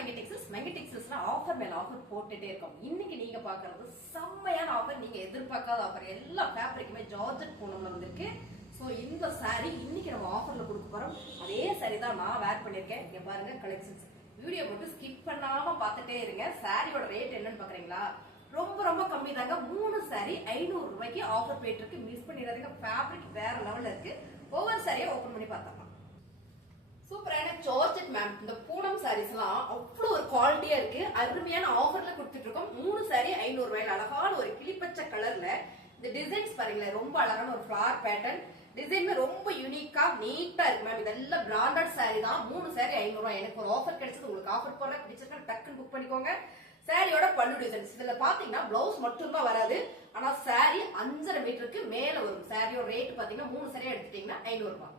மெங்கடெக்ஸஸ்ல offer மேல offer போட்டுட்டே இருக்கோம். இன்னைக்கு நீங்க பாக்குறது செம்மையான ஆஃபர், நீங்க எதிர்பார்க்காத ஆஃபர். எல்லா ஃபேப்ரிக்குமே ஜார்ஜெட் பூனம்ல வந்திருக்கு. சோ இந்த saree இன்னைக்கு நம்ம ஆஃபர்ல கொடுக்க போறோம். அதே saree தான் நான் வேர் பண்ணிருக்கேன். இங்க பாருங்க கலெக்ஷன்ஸ். வீடியோ போட்டு ஸ்கிப் பண்ணாம பார்த்துட்டே இருங்க. சாரியோட ரேட் என்னன்னு பாக்குறீங்களா? ரொம்ப ரொம்ப கம்மி தாங்க. 3 saree 500 ரூபாய்க்கு ஆஃபர் போயிட்டு இருக்கு. மிஸ் பண்ணிடாதீங்க. ஃபேப்ரிக் வேற லெவல்ல இருக்கு. ஒவ்வொரு சாரியை ஓபன் பண்ணி பார்த்தோம். சூப்பரான ஜார்ஜெட் மேம். இந்த பூனம் சாரீஸ் எல்லாம் அவ்வளவு ஒரு குவாலிட்டியா இருக்கு. அருமையான ஆஃபர்ல கொடுத்துட்டு இருக்கோம். 3 saree 500 ரூபாயில அழகான ஒரு கிளிப்பச்சை கலர்ல இந்த டிசைன்ஸ் பாருங்களேன். ரொம்ப அழகான ஒரு ஃபிளார் பேட்டர்ன் டிசைன், ரொம்ப யூனிக்கா நீட்டா இருக்கு மேம். இதெல்லாம் பிராண்டட் saree தான். 3 saree 500 ரூபாய். எனக்கு ஒரு ஆஃபர் கிடைச்சது. உங்களுக்கு ஆஃபர் போடுற பிடிச்சிருக்கா டக்குன்னு புக் பண்ணிக்கோங்க. சாரியோட பல்லு டிசைன்ஸ் இதுல பாத்தீங்கன்னா பிளவுஸ் மட்டும் தான் வராது. ஆனா saree 5.5 மீட்டருக்கு மேல வரும். சாரியோட ரேட் பாத்தீங்கன்னா 3 saree எடுத்துட்டீங்கன்னா 500 ரூபாய்.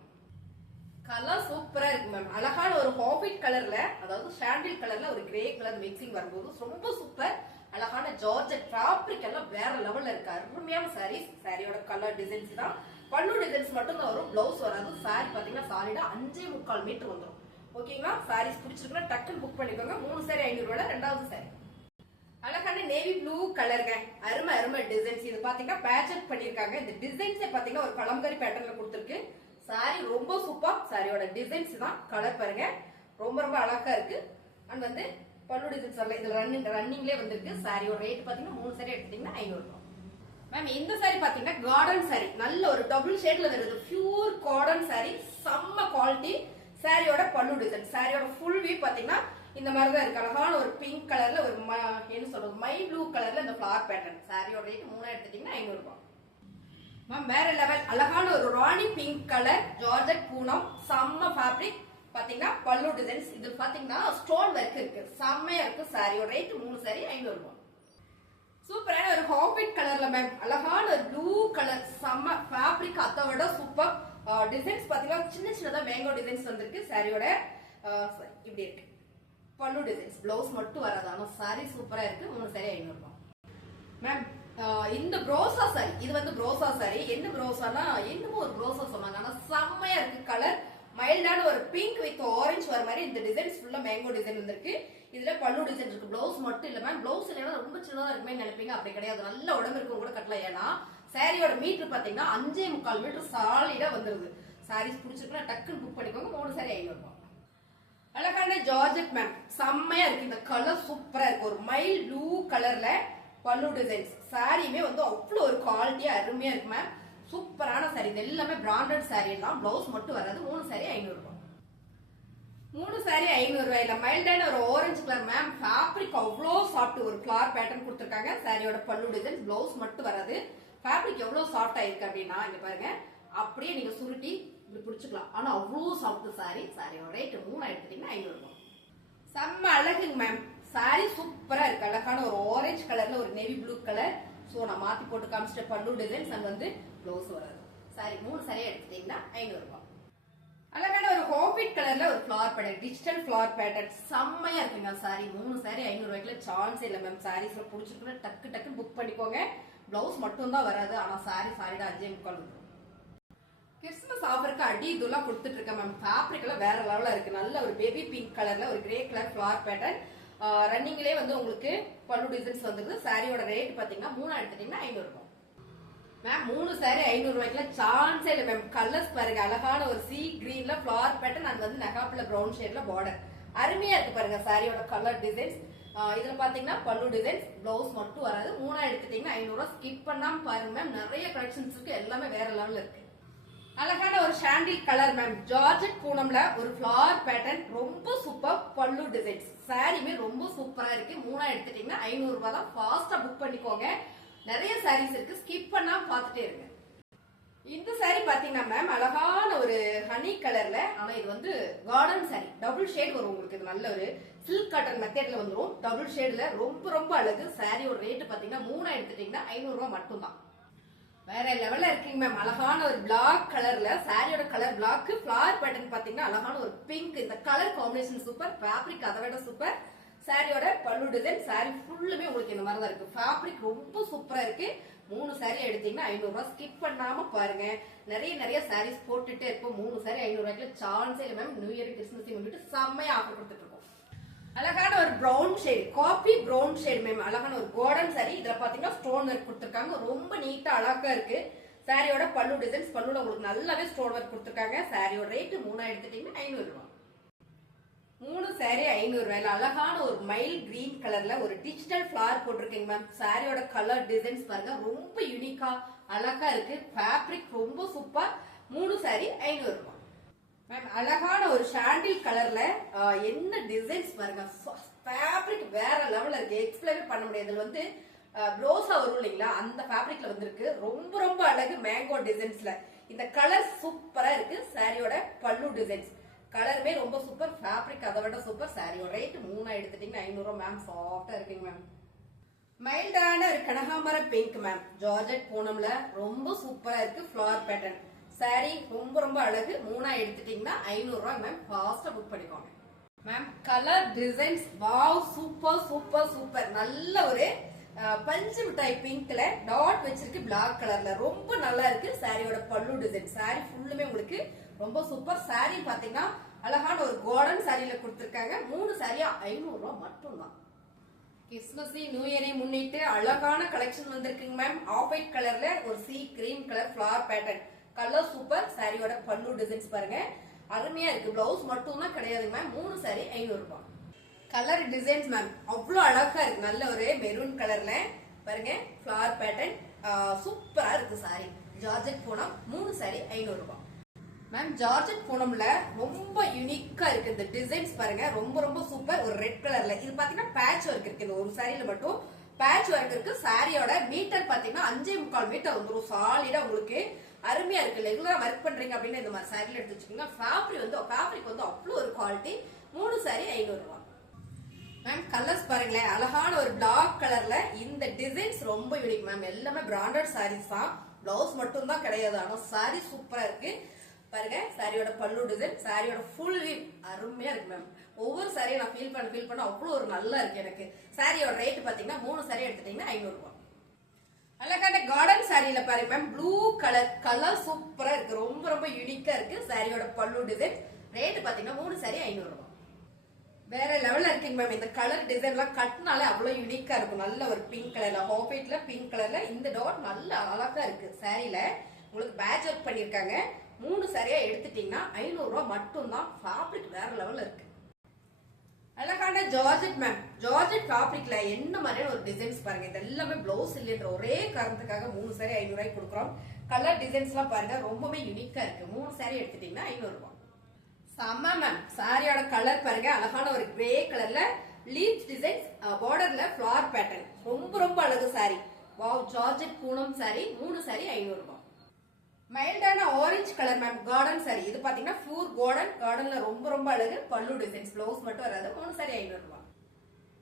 கலர் சூப்பரா இருக்கு மேம். அழகான ஒரு ஹாபிட் கலர்ல, அதாவது சாண்டில் கலர்ல ஒரு கிரே கலர் மிக்சிங் வரும்போது ரொம்ப சூப்பர். அழகான ஜார்ஜெட் ஃபேப்ரிக் எல்லாம் வேற லெவல்ல இருக்கு. அருமையான சாரீஸ். சாரியோட கலர் டிசைன்ஸ் தான். பல்லு டிசைன்ஸ் மட்டும் தான் வரும், பிளவுஸ் வராது. சாரி பாத்தீங்கன்னா சாலிடா 5.25 மீட்டர் வந்துடும். ஓகேங்களா? சாரீஸ் பிடிச்சிருக்குன்னா டக்குன்னு புக் பண்ணிக்கோங்க. 3 saree 500 ரூபாய். ரெண்டாவது சாரி அழகான நேவி ப்ளூ கலருங்க. அருமை அருமை டிசைன்ஸ். இது பாத்தீங்கன்னா பேட்ச் பண்ணிருக்காங்க. இந்த டிசைன்ஸே பாத்தீங்கன்னா ஒரு கலம்கரி பேட்டர்ன்ல கொடுத்துருக்கு. சாரி ரொம்ப சூப்பர். சாரியோட டிசைன்ஸ் தான். கலர் பாருங்க ரொம்ப ரொம்ப அழகா இருக்கு. அண்ட் வந்து பல்லு டிசைன்ஸ் வரல. இதுல ரன்னிங்லேயே வந்திருக்கு. சாரியோட ரேட் பாத்தீங்கன்னா 3 saree எடுத்தீங்கன்னா 500 ரூபாய். மேம் இந்த சாரி பாத்தீங்கன்னா கார்டன் சாரி. நல்ல ஒரு டபுள் ஷேட்ல வருது. Pure garden sorry. செம்ம குவாலிட்டி. சாரியோட பல்லு டிசைன். சாரியோட ஃபுல் வியூ பாத்தீங்கன்னா இந்த மாதிரி தான் இருக்கு. அழகான ஒரு பிங்க் கலர்ல ஒரு என்ன சொல்றது மை ப்ளூ கலர்ல இந்த ஃபிளார் பேட்டர்ன். சாரியோட ரேட் 3 எடுத்துட்டீங்கன்னா 500 ரூபாய். வேற லெவல் அழகான ஒரு ராணி பிங்க் கலர் ஜார்ஜெட் பூனம். செம்ம ஃபேப்ரிக். பாத்தீங்கன்னா பல்லு டிசைன்ஸ். இது பாத்தீங்கன்னா ஸ்டோன் ஒர்க் இருக்கு. செம்மையா இருக்கு. சாரியோட ரேட் 3 saree 500 ரூபாய். சூப்பரான ஒரு ஹாபிட் கலர்ல மேம். அழகான ஒரு ப்ளூ கலர். செம்ம ஃபேப்ரிக். அதை விட சூப்பர். டிசைன்ஸ் பாத்தீங்கன்னா சின்ன சின்னதா மேங்கோ டிசைன்ஸ் வந்திருக்கு. சாரியோட இப்படி இருக்கு. பல்லு டிசைன்ஸ். பிளவுஸ் மட்டும் வராது. ஆனா சாரி சூப்பரா இருக்கு. 3 saree 500 ரூபாய். மேம் இந்த ப்ரோசா சாரி. இது வந்து ப்ரோசா சாரி. என்ன ப்ரோசானா என்னமோ ஒரு ப்ரோசா சொன்னாங்க. ஆனா செம்மையா இருக்கு. கலர் மைல்டான ஒரு பிங்க் வித் ஆரஞ்சு வர மாதிரி இந்த டிசைன்ஸ் ஃபுல்லா மேங்கோ டிசைன் வந்திருக்கு. இதுல பல்லு டிசைன் இருக்கு. பிளவுஸ் மட்டும் இல்ல மேம். பிளவுஸ் இல்லைன்னா ரொம்ப சின்னதா இருக்குமே நினைப்பீங்க. அப்படி கிடையாது. நல்ல உடம்பு இருக்கும் கூட கட்டலாம். ஏன்னா சாரியோட மீட்டர் பாத்தீங்கன்னா 5.25 மீட்டர் சாலிடா வந்துருது. சாரீஸ் பிடிச்சிருக்குன்னா டக்குன்னு புக் பண்ணிக்கோங்க. 3 saree 500 ரூபாய். அழகான ஜார்ஜெட் மேம். செம்மையா இருக்கு. இந்த கலர் சூப்பரா இருக்கு. ஒரு மைல் ப்ளூ கலர்ல பல்லு டிசைன்ஸ். சாரியுமே வந்து அவ்வளவு ஒரு குவாலிட்டியா அருமையா இருக்கு மேம். சூப்பரான சாரி. இது எல்லாமே பிராண்டட் சாரி தான். பிளவுஸ் மட்டும் வராது. 3 saree 500 ரூபாய். 3 saree 500 ரூபாயில மைல்டான ஒரு ஆரஞ்சு கலர் மேம். ஃபேப்ரிக் அவ்வளோ சாஃப்ட். ஒரு ஃபிளார் பேட்டர்ன் கொடுத்துருக்காங்க. சாரியோட பல்லு டிசைன்ஸ். பிளவுஸ் மட்டும் வராது. ஃபேப்ரிக் எவ்வளவு சாஃப்டா இருக்கு அப்படின்னா இங்க பாருங்க. அப்படியே நீங்க சுருட்டி இப்படி பிடிச்சிக்கலாம். ஆனா அவ்வளவு சாஃப்ட் சாரி. சாரியோட ரேட் 3 எடுத்துட்டீங்கன்னா 500 ரூபாய். செம்ம அழகுங்க மேம். சாரி சூப்பரா இருக்கு. அழகான ஒரு ஆரஞ்சு கலர்ல ஒரு நேவி ப்ளூ கலர். சோ நான் மாத்தி போட்டு காமிச்சிட்ட பல்லு டிசைன்ஸ் அண்ட் வந்து பிளவுஸ் வராது. சாரி 3 saree எடுத்துட்டீங்கன்னா 500 ரூபாய். அழகான ஒரு ஹாபிட் கலர்ல ஒரு flower pattern. Digital flower pattern. செம்மையா இருக்குங்க. சாரி 3 saree 500 ரூபாய்க்குல சான்ஸ் இல்ல மேம். சாரீஸ்ல பிடிச்சிருக்குன்னா டக்கு டக்குன்னு புக் பண்ணிக்கோங்க. பிளவுஸ் மட்டும் தான் வராது. ஆனா சாரி சாலிடா 5.25 வந்துடும். கிறிஸ்துமஸ் ஆஃபருக்கு அடி இதெல்லாம் கொடுத்துட்டு இருக்கேன் மேம். ஃபேப்ரிக் எல்லாம் வேற லெவலா இருக்கு. நல்ல ஒரு பேபி பிங்க் கலர்ல ஒரு கிரே கலர் ஃபிளார் பேட்டர்ன். ரன்னிங்லேயே வந்து உங்களுக்கு பல்லு டிசைன்ஸ் வந்துருது. சாரியோட ரேட் பாத்தீங்கன்னா 3 எடுத்துட்டீங்கன்னா 500 ரூபாய். மேம் 3 saree 500 ரூபாய்க்குல சான்ஸே இல்ல மேம். கலர்ஸ் பாருங்க. அழகான ஒரு சி கிரீன்ல ஃபிளார் பேட்டர்ன் அண்ட் வந்து நகாப்ல பிரவுன் ஷேட்ல பார்டர். அருமையா இருக்கு பாருங்க. சாரியோட கலர் டிசைன்ஸ். இதுல பாத்தீங்கன்னா பல்லு டிசைன்ஸ். பிளவுஸ் மட்டும் வராது. 3 எடுத்துட்டீங்கன்னா 500 ரூபாய். ஸ்கிப் பண்ணாம பாருங்க மேம். நிறைய கலெக்ஷன்ஸ் இருக்கு. எல்லாமே வேற லெவல்ல இருக்கு. அழகான ஒரு சாண்டில் கலர் மேம். ஜார்ஜெட் பூனம்ல ஒரு ஃபிளார் பேட்டர்ன். ரொம்ப சூப்பர். பல்லு டிசைன்ஸ். சாரியுமே ரொம்ப சூப்பரா இருக்கு. 3 எடுத்துட்டீங்கன்னா 500 ரூபாய் தான். ஃபாஸ்டா புக் பண்ணிக்கோங்க. நிறைய சாரீஸ் இருக்கு. ஸ்கிப் பண்ணாம பாத்துட்டே இருங்க. இந்த சாரி பாத்தீங்கன்னா மேம் அழகான ஒரு ஹனி கலர்ல. ஆனா இது வந்து கார்டன் சாரி. டபுள் ஷேட் வரும் உங்களுக்கு. இது நல்ல ஒரு சில்க் காட்டன் மெத்தட்ல வந்துடும். டபுள் ஷேட்ல ரொம்ப ரொம்ப அழகு. சாரியோட ரேட் பாத்தீங்கன்னா 3 எடுத்துட்டீங்கன்னா 500 ரூபாய் மட்டும் தான். வேற லெவல்ல இருக்கீங்க மேம். அழகான ஒரு பிளாக் கலர்ல சாரியோட கலர் பிளாக். ஃபிளார் பேட்டர்ன் பாத்தீங்கன்னா அழகான ஒரு பிங்க். இந்த கலர் காம்பினேஷன் சூப்பர். ஃபேப்ரிக் அதை விட சூப்பர். சாரியோட பல்லு டிசைன். சாரி ஃபுல்லுமே உங்களுக்கு இந்த மாதிரி தான் இருக்கு. ஃபேப்ரிக் ரொம்ப சூப்பரா இருக்கு. 3 saree எடுத்தீங்கன்னா 500 ரூபாய். ஸ்கிப் பண்ணாம பாருங்க. நிறைய சாரீஸ் போட்டுட்டே இருக்கும். 3 saree 500 ரூபாய்க்குல சான்ஸே இல்ல மேம். நியூ இயர் கிறிஸ்துமஸ் வந்துட்டு செம்மையா ஆஃபர் கொடுத்துட்டு இருக்கோம். அழகான brown shade, coffee brown shade ma'am. அழகான ஒரு கோல்டன் சாரி. இதுல பாத்தீங்கன்னா ஸ்டோன் ஒர்க் கொடுத்திருக்காங்க. ரொம்ப நீட்டா அழகா இருக்கு. சாரியோட பல்லு டிசைன்ஸ், பல்லுல உங்களுக்கு நல்லாவே ஸ்டோன் ஒர்க் கொடுத்திருக்காங்க. சாரியோட ரேட் 3 எடுத்துட்டீங்கன்னா 500 ரூபாய். 3 சாரி 500 ரூபாயில அழகான ஒரு மைல் கிரீன் கலர்ல ஒரு டிஜிட்டல் ஃபிளவர் போட்டிருக்கீங்க மேம். சாரியோட கலர் டிசைன்ஸ் பாருங்க, ரொம்ப யூனிக்கா அழகா இருக்கு. ஃபேப்ரிக் ரொம்ப சூப்பர். 3 சாரி 500 ரூபாய் மேம். அழகான ஒரு சாண்டில் கலர்ல என்ன டிசைன்ஸ் பாருங்க, ஃபேப்ரிக் வேற லெவல்ல இருக்கு. எக்ஸ்பிளைன் பண்ண முடியாது. இதுல வந்து ப்ளவுஸா வரும் இல்லைங்களா, அந்த ஃபேப்ரிக்ல வந்திருக்கு. ரொம்ப ரொம்ப அழகு மேங்கோ டிசைன்ஸ்ல. இந்த கலர் சூப்பரா இருக்கு. சாரியோட பல்லு டிசைன்ஸ் கலருமே ரொம்ப சூப்பர். ஃபேப்ரிக் அதை விட சூப்பர். சாரியோட ரேட் 3 எடுத்துட்டீங்கன்னா 500 ரூபாய் மேம். சாஃப்டா இருக்குங்க மேம். மைல்டான ஒரு கனகாமர பிங்க் மேம். ஜார்ஜெட் பூனம்ல ரொம்ப சூப்பரா இருக்கு. ஃபிளவர் பேட்டர்ன் சாரி ரொம்ப ரொம்ப அழகு. 3 எடுத்துட்டீங்கன்னா 500 ரூபாய் மேம். ஃபாஸ்டா புக் பண்ணிக்கோங்க ma'am. Colour designs wow, super super super. நல்ல ஒரு பஞ்சு மிட்டாய் பிங்க்ல டாட் வச்சிருக்கு பிளாக் கலர்ல. ரொம்ப நல்லா இருக்கு. சாரியோட பல்லு டிசைன் சாரி ஃபுல்லுமே உங்களுக்கு ரொம்ப சூப்பர். சாரி பாத்தீங்கன்னா அழகான ஒரு கோல்டன் சாரியில கொடுத்திருக்காங்க. 3 சாரியா 500 ரூபாய் மட்டும் தான். கிறிஸ்மஸ் நியூ இயரை முன்னிட்டு அழகான கலெக்ஷன் வந்திருக்குங்க மேம். ஆஃப் ஒயிட் கலர்ல ஒரு C cream colour flower pattern colour super. சாரியோட பல்லு டிசைன்ஸ் பாருங்க, அருமையா இருக்கு. பிளவுஸ் மட்டும் தான் கிடையாதுங்க மேம். 3 சாரி 500 ரூபாய். கலர் டிசைன்ஸ் மேம் அவ்வளவு அழகா இருக்கு. நல்ல ஒரு மெரூன் கலர்ல பாருங்க ஃபிளவர் பேட்டர்ன் சூப்பரா இருக்கு. Sorry georgette Poonam. 3 சாரி 500 ரூபாய் மேம். ஜார்ஜெட் பூனம்ல ரொம்ப யூனிக்கா இருக்கு. இந்த டிசைன்ஸ் பாருங்க, ரொம்ப ரொம்ப சூப்பர். ஒரு ரெட் கலர்ல இது பாத்தீங்கன்னா பேட்ச் ஒர்க் இருக்கு. இந்த ஒரு சாரியில மட்டும் பேட்ச் ஒர்க் இருக்கு. சாரியோட மீட்டர் பாத்தீங்கன்னா 5.25 மீட்டர் வந்துடும். சாலிடா உங்களுக்கு அருமையா இருக்கு. ரெகுலரா ஒர்க் பண்றீங்க அப்படின்னு இந்த மாதிரி சாரியில எடுத்து வச்சுக்கோங்க. ஃபேப்ரிக் வந்து அவ்வளவு ஒரு குவாலிட்டி. 3 சாரி 500 ரூபாய் மேம். கலர்ஸ் பாருங்களேன், அழகான ஒரு பிளாக் கலர்ல இந்த டிசைன்ஸ் ரொம்ப யூனிக் மேம். எல்லாமே பிராண்டட் சாரீஸ் தான். பிளவுஸ் மட்டும் தான் கிடையாது. ஆனா சாரி சூப்பரா இருக்கு பாருங்க. சாரியோட பல்லு டிசைன், சாரியோட ஃபுல் வீவ் அருமையா இருக்கு மேம். ஒவ்வொரு சாரியும் நான் ஃபீல் பண்ண அவ்வளவு ஒரு நல்லா இருக்கு எனக்கு. சாரியோட ரேட் பாத்தீங்கன்னா 3 சாரி எடுத்துட்டீங்கன்னா 500 ரூபாய். அழகான கார்டன் சாரியில பாருங்க மேம், ப்ளூ கலர் சூப்பரா இருக்கு. ரொம்ப ரொம்ப யூனிக்கா இருக்கு. சாரியோட பல்லு டிசைன் ரேட் பாத்தீங்கன்னா 3 சாரி 500 ரூபாய். வேற லெவல்ல இருக்குங்க மேம். இந்த கலர் டிசைன் எல்லாம் கட்டினாலே அவ்வளவு யூனிக்கா இருக்கும். நல்ல ஒரு பிங்க் கலர்ல, ஆஃப் ஒயிட்ல பிங்க் கலர்ல இந்த டாட் நல்ல அழகா இருக்கு. சாரியில உங்களுக்கு பேட்ச் ஒர்க் பண்ணிருக்காங்க. 3 சாரியா எடுத்துட்டீங்கன்னா 500 ரூபாய் மட்டும் தான். ஃபேப்ரிக் வேற லெவல்ல இருக்கு. அழகான ஜார்ஜெட் மேம். ஜார்ஜெட் ஃபேப்ரிக்ல என்ன மாதிரியான ஒரு டிசைன்ஸ் பாருங்க. இது எல்லாமே பிளவுஸ் இல்லைன்ற ஒரே காரணத்துக்காக 3 சாரி 500 ரூபாய் கொடுக்குறோம். கலர் டிசைன்ஸ் எல்லாம் பாருங்க, ரொம்பவே யூனிக்கா இருக்கு. 3 சாரி எடுத்துட்டீங்கன்னா 500 ரூபாய். செம்ம மேம். சாரியோட கலர் பாருங்க, அழகான ஒரு கிரே கலர்ல லீவ்ஸ் டிசைன்ஸ், பார்டர்ல ஃபிளவர் பேட்டர்ன் ரொம்ப ரொம்ப அழகு சாரி. Wow, georgette Poonam sari. 3 சாரி 500 ரூபாய். மைல்டான orange colour ma'am, garden sari. இது பாத்தீங்கன்னா பியூர் கார்டன்ல ரொம்ப ரொம்ப அழகு. பல்லு டிசைன்ஸ், பிளவுஸ் மட்டும் வராது. 3 சாரி 500 ரூபாய்.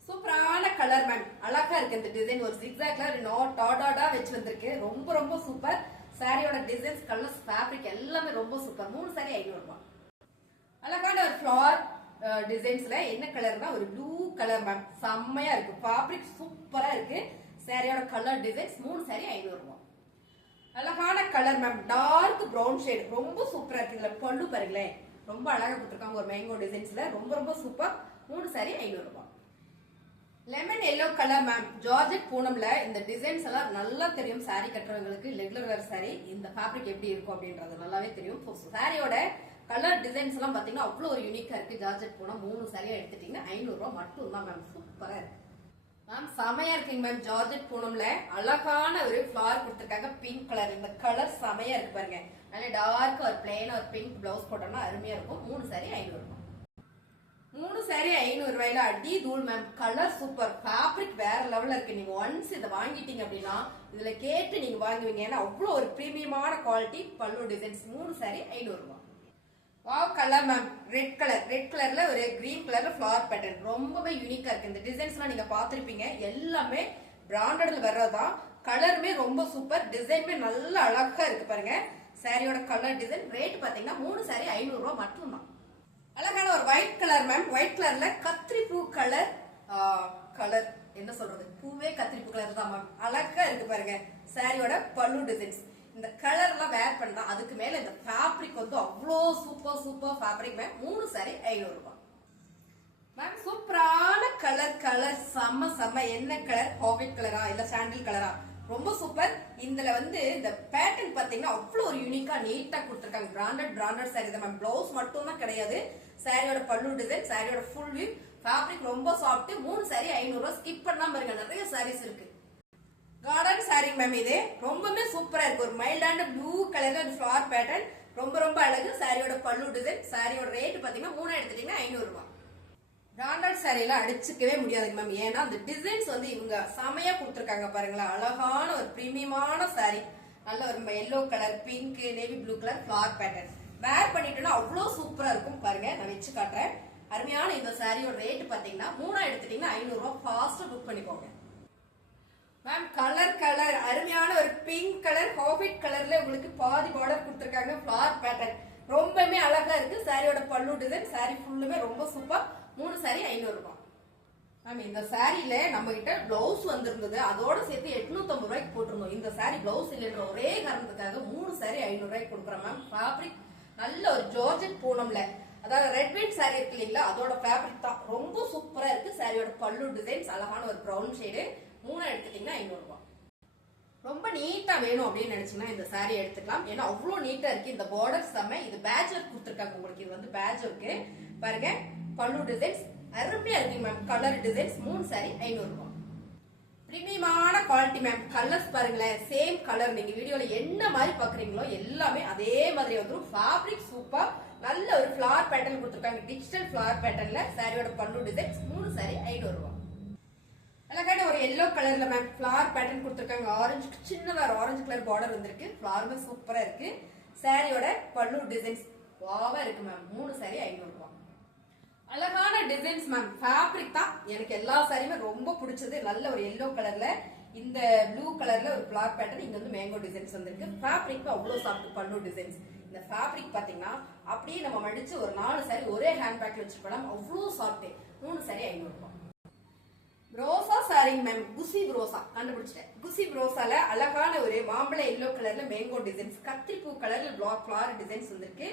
சூப்பரான கலர் மேம், அழகா இருக்கு. இந்த டிசைன் ஒரு ஜிக்ஸாக்ல டாடா வச்சு வந்திருக்கு. ரொம்ப ரொம்ப சூப்பர். சாரியோட டிசைன்ஸ், கலர்ஸ், ஃபேப்ரிக் எல்லாமே ரொம்ப சூப்பர். 3 சாரி 500 ரூபாய். அழகான ஒரு ஃபிளவர் டிசைன்ஸ்ல என்ன கலர்னா ஒரு ப்ளூ கலர் மேம். செம்மையா இருக்கு. ஃபேப்ரிக் சூப்பரா இருக்கு. சாரியோட கலர் டிசைன்ஸ். 3 சாரி 500 ரூபாய். அழகான colour ma'am, dark brown shade ரொம்ப சூப்பரா இருக்கு. இதுல பல்லு பாருங்களேன், ரொம்ப அழகா கொடுத்துருக்காங்க ஒரு மேங்கோ டிசைன்ஸ்ல. ரொம்ப ரொம்ப சூப்பர். 3 சாரி 500 ரூபாய். Lemon yellow colour ma'am, georgette பூனம்ல இந்த டிசைன்ஸ் எல்லாம் நல்லா தெரியும். சாரி கட்டுறவங்களுக்கு ரெகுலர் வேர் சாரி இந்த ஃபேப்ரிக் எப்படி இருக்கும் அப்படின்றது நல்லாவே தெரியும். சாரியோட கலர் டிசைன்ஸ் எல்லாம் பாத்தீங்கன்னா அவ்வளவு ஒரு யூனிக்கா இருக்கு. ஜார்ஜெட் பூனம் 3 சாரியா எடுத்துட்டீங்கன்னா 500 ரூபாய் மட்டும் தான் மேம். சூப்பரா இருக்கு மேம். செமையா இருக்குங்க மேம். ஜார்ஜெட் பூனம்ல அழகான ஒரு ஃபிளவர் கொடுத்திருக்காங்க பிங்க் கலர். இந்த கலர் செமையா இருக்கு பாருங்க. நல்ல டார்க் ஒரு பிளேன் ஒரு பிங்க் பிளவுஸ் போட்டோம்னா அருமையா இருக்கும். 3 சாரி 500 ரூபாய். 3 சாரி 500 ரூபாயில அடி தூள் மேம். Colour super. ஃபேப்ரிக் வேற லெவல்ல இருக்கு. நீங்க ஒன்ஸ் இதை வாங்கிட்டீங்க அப்படின்னா இதுல கேட்டு நீங்க வாங்குவீங்க. ஏன்னா அவ்வளவு ஒரு பிரீமியமான குவாலிட்டி. பல்லு டிசைன்ஸ். 3 சாரி 500 ரூபாய். வாவ் கலர் மேம், ரெட் கலர்ல ஒரு கிரீன் கலர்ல ஃபிளவர் பேட்டர்ன் ரொம்பவே யூனிக்கா இருக்கு. இந்த டிசைன்ஸ் எல்லாம் நீங்க பாத்திருப்பீங்க. எல்லாமே பிராண்டட்ல வர்றதுதான். கலருமே ரொம்ப சூப்பர். டிசைனுமே நல்ல அழகா இருக்கு பாருங்க. சாரியோட கலர் டிசைன் ரேட் பாத்தீங்கன்னா 3 சாரி 500 ரூபாய் மட்டும் தான். அழகான ஒரு ஒயிட் கலர் மேம். ஒயிட் கலர்ல கத்திரி பூ கலர் என்ன சொல்றது, பூவே கத்திரி பூ கலர் தான் மேம். அழகா இருக்கு பாருங்க. சாரியோட பல்லு டிசைன்ஸ். இந்த கலர் எல்லாம் வேர் பண்ணா அதுக்கு மேல இந்த ஃபேப்ரிக் வந்து அவ்வளோ சூப்பர் ஃபேப்ரிக் மேம். 3 சாரி 500 ரூபாய் மேம். சூப்பரான கலர் கலர் செம்ம என்ன கலர் ஹாபிட் கலரா இல்ல சாண்டில் கலரா ரொம்ப சூப்பர். இதுல வந்து இந்த பேட்டர்ன் பாத்தீங்கன்னா அவ்வளவு ஒரு யூனிக்கா நீட்டா கொடுத்திருக்காங்க. பிராண்டட் சாரி தான் மேம். பிளவுஸ் மட்டும் தான் கிடையாது. சாரியோட பல்லு டிசைன், சாரியோட ஃபுல் வியூ, ஃபேப்ரிக் ரொம்ப சாஃப்ட். 3 சாரி 500 ரூபாய். ஸ்கிப் பண்ணாம இருங்க, நிறைய சாரீஸ் இருக்கு. Garden sorry ma'am. இது ரொம்பவே சூப்பரா இருக்கு. ஒரு மைல்டான ப்ளூ கலர்ல ஒரு ஃபிளவர் பேட்டர்ன் ரொம்ப அழகு. சாரியோட பல்லு டிசைன், சாரியோட ரேட் பாத்தீங்கன்னா 3 எடுத்துட்டீங்கன்னா 500 ரூபாய். பிராண்டட் சாரியில அடிச்சுக்கவே முடியாதுங்க மேம். ஏன்னா அந்த டிசைன்ஸ் வந்து இவங்க செமையா கொடுத்துருக்காங்க பாருங்களா. அழகான ஒரு பிரீமியமான சாரி. நல்ல ஒரு yellow colour, pink, navy blue colour flower pattern. Wear பண்ணிட்டோம்னா அவ்வளவு சூப்பரா இருக்கும். பாருங்க, நான் வச்சு காட்டுறேன். அருமையான இந்த சாரியோட ரேட் பாத்தீங்கன்னா 3 எடுத்துட்டீங்கன்னா 500 ரூபாய். ஃபாஸ்டா புக் பண்ணிக்கோங்க மேம். கலர் அருமையான ஒரு பிங்க் கலர் ஹாபிட் கலர்ல உங்களுக்கு பாதி பார்டர் கொடுத்துருக்காங்க. ஃபிளவர் பேட்டர்ன் ரொம்பவே அழகா இருக்கு. சாரியோட பல்லு டிசைன், சாரி ஃபுல்லுமே ரொம்ப சூப்பர். 3 சாரி 500 ரூபாய் மேம். இந்த சாரியில நம்ம கிட்ட பிளவுஸ் வந்திருந்தது, அதோட சேர்த்து 850 ரூபாய்க்கு போட்டிருந்தோம். இந்த சாரி பிளவுஸ் இல்லைன்ற ஒரே காரணத்துக்காக 3 சாரி 500 ரூபாய்க்கு கொடுக்குறோம் மேம். ஃபேப்ரிக் நல்ல ஒரு ஜார்ஜெட் பூனம்ல, அதாவது ரெட் வெயிட் சாரி இருக்கு இல்லைங்களா, அதோட ஃபேப்ரிக் தான் ரொம்ப சூப்பரா இருக்கு. சாரியோட பல்லு டிசைன்ஸ் அழகான ஒரு ப்ரௌன் ஷேடு. 3 எடுத்துட்டீங்கன்னா 500 ரூபாய். ரொம்ப நீட்டா வேணும் அப்படின்னு நினைச்சீங்கன்னா இந்த சாரி எடுத்துக்கலாம். ஏன்னா அவ்வளவு நீட்டா இருக்கு. இந்த பார்டர் செம்ம. இது பேட்ச் ஒர்க் கொடுத்துருக்காங்க உங்களுக்கு. இது வந்து பேட்ச் ஒர்க் பாருங்க. பல்லு டிசைன்ஸ் அருமையா இருக்கு மேம். கலர் டிசைன்ஸ் 3 சாரி 500 ரூபாய். பிரீமியமான குவாலிட்டி மேம். கலர்ஸ் பாருங்களேன், சேம் கலர். நீங்க வீடியோல என்ன மாதிரி பாக்குறீங்களோ எல்லாமே அதே மாதிரி வந்துடும். Fabric super. நல்ல ஒரு ஃபிளவர் பேட்டர்ன் கொடுத்துருக்காங்க. டிஜிட்டல் ஃபிளவர் பேட்டர்ன்ல சாரியோட பல்லு டிசைன்ஸ். 3 சாரி 500 ரூபாய். அழகான ஒரு எல்லோ கலர்ல மேம் ஃபிளவர் பேட்டர்ன் கொடுத்துருக்காங்க. ஆரஞ்சு, சின்னதா ஆரஞ்சு கலர் பார்டர் வந்திருக்கு. ஃபிளவருமே சூப்பரா இருக்கு. சாரியோட பல்லு டிசைன்ஸ் வாவா இருக்கு மேம். 3 சாரி 500 ரூபாய். அழகான டிசைன்ஸ் மேம். ஃபேப்ரிக் தான் எனக்கு எல்லா சாரியுமே ரொம்ப பிடிச்சது. நல்ல ஒரு எல்லோ கலர்ல, இந்த ப்ளூ கலர்ல ஒரு ஃபிளவர் பேட்டர்ன். இங்க வந்து மேங்கோ டிசைன்ஸ் வந்திருக்கு. ஃபேப்ரிக் அவ்வளவு சாஃப்ட். பல்லு டிசைன்ஸ். இந்த ஃபேப்ரிக் பாத்தீங்கன்னா அப்படியே நம்ம மடிச்சு ஒரு 4 சாரி ஒரே ஹேண்ட் பேக்ல வச்சு போலாம். அவ்வளவு சாஃப்ட். 3 சாரி 500 ரூபாய். ப்ரோசா சாரிங் மேம். குசி ப்ரோசா கண்டுபிடிச்சிட்டேன். குசி ப்ரோசால அழகான ஒரு மாம்பழ எல்லோ கலர்ல மேங்கோ டிசைன்ஸ், கத்திரிப்பூ கலர்ல பிளாக் ஃபிளவர் டிசைன்ஸ் வந்திருக்கு.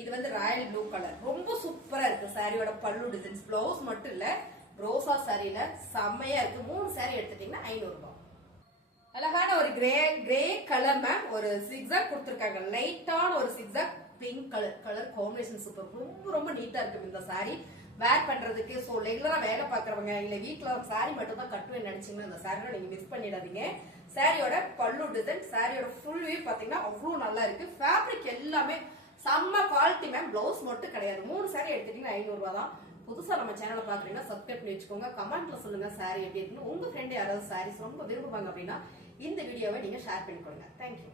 இது வந்து ராயல் ப்ளூ கலர். ரொம்ப சூப்பரா இருக்கு. சாரியோட பல்லு டிசைன்ஸ், பிளவுஸ் மட்டும் இல்ல, ரோசா சாரியில செம்மையா இருக்கு. 3 சாரி எடுத்துட்டீங்கன்னா 500 ரூபாய். அழகான ஒரு கிரே கலர் மேம். ஒரு சிக்ஸாக் கொடுத்துருக்காங்க. லைட்டான ஒரு சிக்ஸாக் பிங்க் கலர் காம்பினேஷன் சூப்பர். ரொம்ப நீட்டா இருக்கு இந்த சாரி. வேர் பண்றதுக்கு. சோ ரெகுலரா வேலை பாக்குறவங்க இல்ல வீட்டுல சாரி மட்டும் தான் கட்டுவேன்னு நினைச்சீங்கன்னா இந்த சாரியோட நீங்க மிஸ் பண்ணிடாதீங்க. சாரியோட பல்லு டிசைன், சாரியோட ஃபுல் வியூ பாத்தீங்கன்னா அவ்வளவு நல்லா இருக்கு. ஃபேப்ரிக் எல்லாமே செம்ம குவாலிட்டி மேம். பிளவுஸ் மட்டும் கிடையாது. 3 சாரி எடுத்துட்டீங்கன்னா 500 ரூபாய் தான். புதுசா நம்ம சேனலை பாக்குறீங்கன்னா சப்ஸ்கிரைப் பண்ணி வச்சுக்கோங்க. கமெண்ட்ல சொல்லுங்க சாரி எப்படி இருக்குன்னு. உங்க ஃப்ரெண்ட் யாராவது சாரீஸ் ரொம்ப விரும்புவாங்க அப்படின்னா இந்த வீடியோவை நீங்க ஷேர் பண்ணி கொடுங்க. தேங்க்யூ.